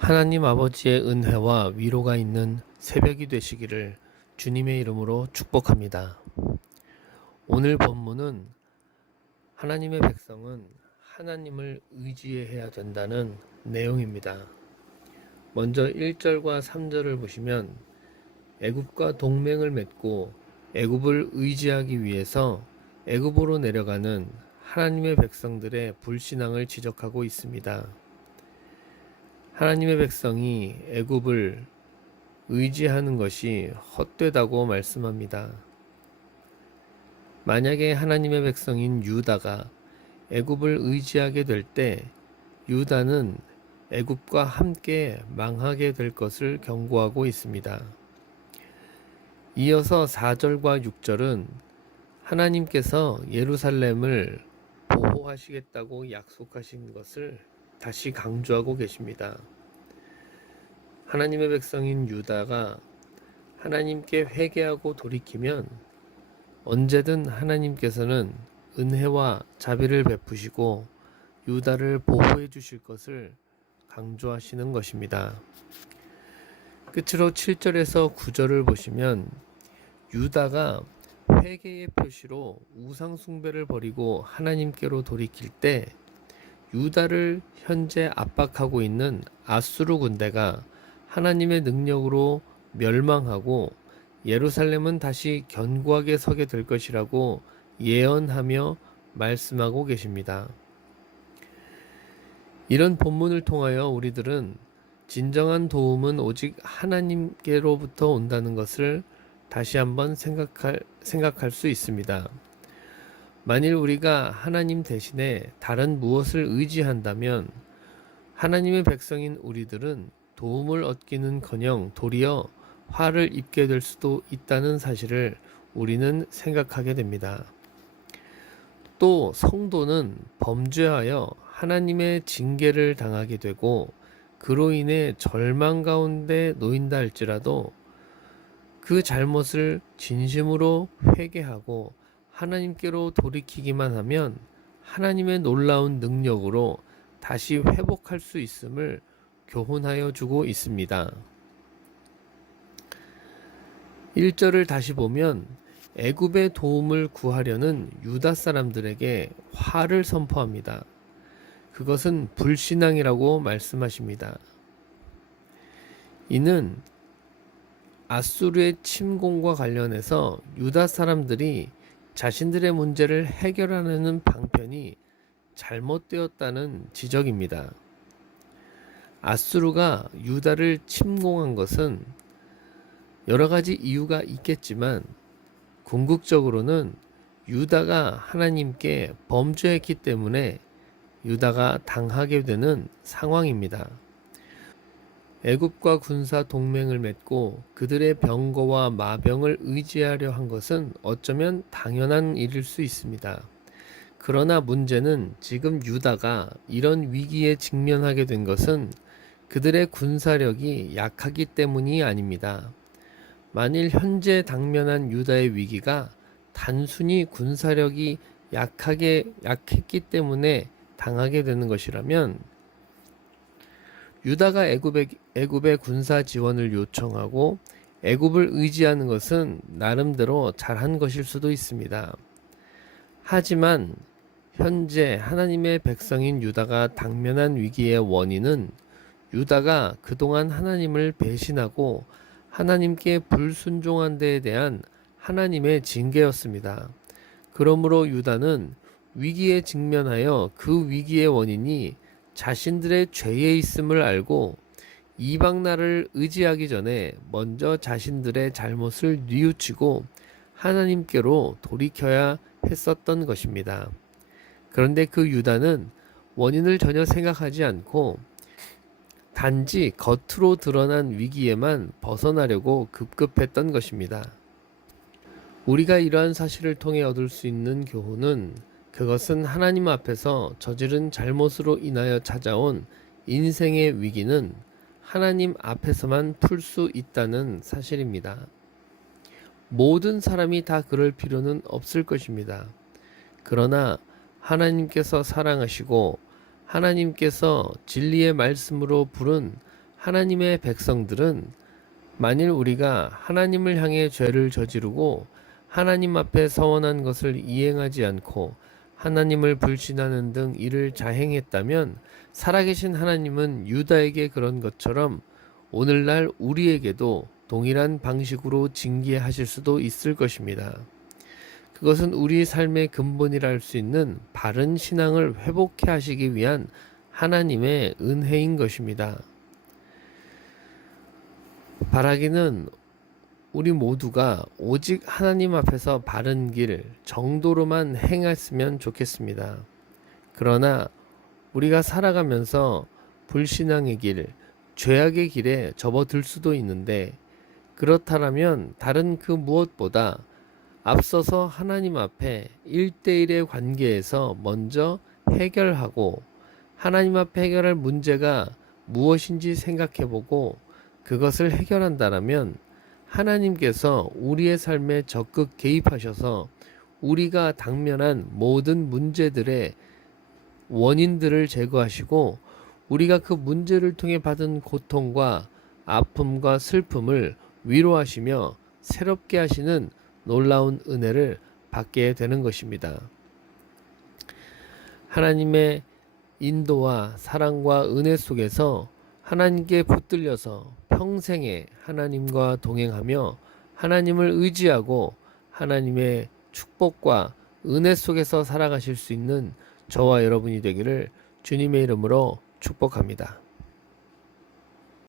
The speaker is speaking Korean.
하나님 아버지의 은혜와 위로가 있는 새벽이 되시기를 주님의 이름으로 축복합니다. 오늘 본문은 하나님의 백성은 하나님을 의지해야 된다는 내용입니다. 먼저 1절과 3절을 보시면 애굽과 동맹을 맺고 애굽을 의지하기 위해서 애굽으로 내려가는 하나님의 백성들의 불신앙을 지적하고 있습니다. 하나님의 백성이 애굽을 의지하는 것이 헛되다고 말씀합니다. 만약에 하나님의 백성인 유다가 애굽을 의지하게 될 때 유다는 애굽과 함께 망하게 될 것을 경고하고 있습니다. 이어서 4절과 6절은 하나님께서 예루살렘을 보호하시겠다고 약속하신 것을 다시 강조하고 계십니다. 하나님의 백성인 유다가 하나님께 회개하고 돌이키면 언제든 하나님께서는 은혜와 자비를 베푸시고 유다를 보호해 주실 것을 강조하시는 것입니다. 끝으로 7절에서 9절을 보시면 유다가 회개의 표시로 우상 숭배를 버리고 하나님께로 돌이킬 때 유다를 현재 압박하고 있는 아수르 군대가 하나님의 능력으로 멸망하고 예루살렘은 다시 견고하게 서게 될 것이라고 예언하며 말씀하고 계십니다. 이런 본문을 통하여 우리들은 진정한 도움은 오직 하나님께로부터 온다는 것을 다시 한번 생각할 수 있습니다. 만일 우리가 하나님 대신에 다른 무엇을 의지한다면 하나님의 백성인 우리들은 도움을 얻기는커녕 도리어 화를 입게 될 수도 있다는 사실을 우리는 생각하게 됩니다. 또 성도는 범죄하여 하나님의 징계를 당하게 되고 그로 인해 절망 가운데 놓인다 할지라도 그 잘못을 진심으로 회개하고 하나님께로 돌이키기만 하면 하나님의 놀라운 능력으로 다시 회복할 수 있음을 교훈하여 주고 있습니다. 1절을 다시 보면 애굽의 도움을 구하려는 유다 사람들에게 화를 선포합니다. 그것은 불신앙이라고 말씀하십니다. 이는 아수르의 침공과 관련해서 유다 사람들이 자신들의 문제를 해결하려는 방편이 잘못되었다는 지적입니다. 아수르가 유다를 침공한 것은 여러 가지 이유가 있겠지만 궁극적으로는 유다가 하나님께 범죄했기 때문에 유다가 당하게 되는 상황입니다. 애굽과 군사 동맹을 맺고 그들의 병거와 마병을 의지하려 한 것은 어쩌면 당연한 일일 수 있습니다. 그러나 문제는 지금 유다가 이런 위기에 직면하게 된 것은 그들의 군사력이 약하기 때문이 아닙니다. 만일 현재 당면한 유다의 위기가 단순히 군사력이 약했기 때문에 당하게 되는 것이라면 유다가 애굽의 군사 지원을 요청하고 애굽을 의지하는 것은 나름대로 잘한 것일 수도 있습니다. 하지만 현재 하나님의 백성인 유다가 당면한 위기의 원인은 유다가 그동안 하나님을 배신하고 하나님께 불순종한 데에 대한 하나님의 징계였습니다. 그러므로 유다는 위기에 직면하여 그 위기의 원인이 자신들의 죄에 있음을 알고 이방 나라를 의지하기 전에 먼저 자신들의 잘못을 뉘우치고 하나님께로 돌이켜야 했었던 것입니다. 그런데 그 유다는 원인을 전혀 생각하지 않고 단지 겉으로 드러난 위기에만 벗어나려고 급급했던 것입니다. 우리가 이러한 사실을 통해 얻을 수 있는 교훈은 그것은 하나님 앞에서 저지른 잘못으로 인하여 찾아온 인생의 위기는 하나님 앞에서만 풀 수 있다는 사실입니다. 모든 사람이 다 그럴 필요는 없을 것입니다. 그러나 하나님께서 사랑하시고 하나님께서 진리의 말씀으로 부른 하나님의 백성들은 만일 우리가 하나님을 향해 죄를 저지르고 하나님 앞에 서원한 것을 이행하지 않고 하나님을 불신하는 등 이를 자행했다면 살아계신 하나님은 유다에게 그런 것처럼 오늘날 우리에게도 동일한 방식으로 징계하실 수도 있을 것입니다. 그것은 우리 삶의 근본이라 할 수 있는 바른 신앙을 회복해 하시기 위한 하나님의 은혜인 것입니다. 바라기는 우리 모두가 오직 하나님 앞에서 바른 길, 정도로만 행했으면 좋겠습니다. 그러나 우리가 살아가면서 불신앙의 길, 죄악의 길에 접어들 수도 있는데 그렇다면 다른 그 무엇보다 앞서서 하나님 앞에 1대1의 관계에서 먼저 해결하고 하나님 앞에 해결할 문제가 무엇인지 생각해보고 그것을 해결한다면 하나님께서 우리의 삶에 적극 개입하셔서 우리가 당면한 모든 문제들의 원인들을 제거하시고 우리가 그 문제를 통해 받은 고통과 아픔과 슬픔을 위로하시며 새롭게 하시는 놀라운 은혜를 받게 되는 것입니다. 하나님의 인도와 사랑과 은혜 속에서 하나님께 붙들려서 평생에 하나님과 동행하며 하나님을 의지하고 하나님의 축복과 은혜 속에서 살아가실 수 있는 저와 여러분이 되기를 주님의 이름으로 축복합니다.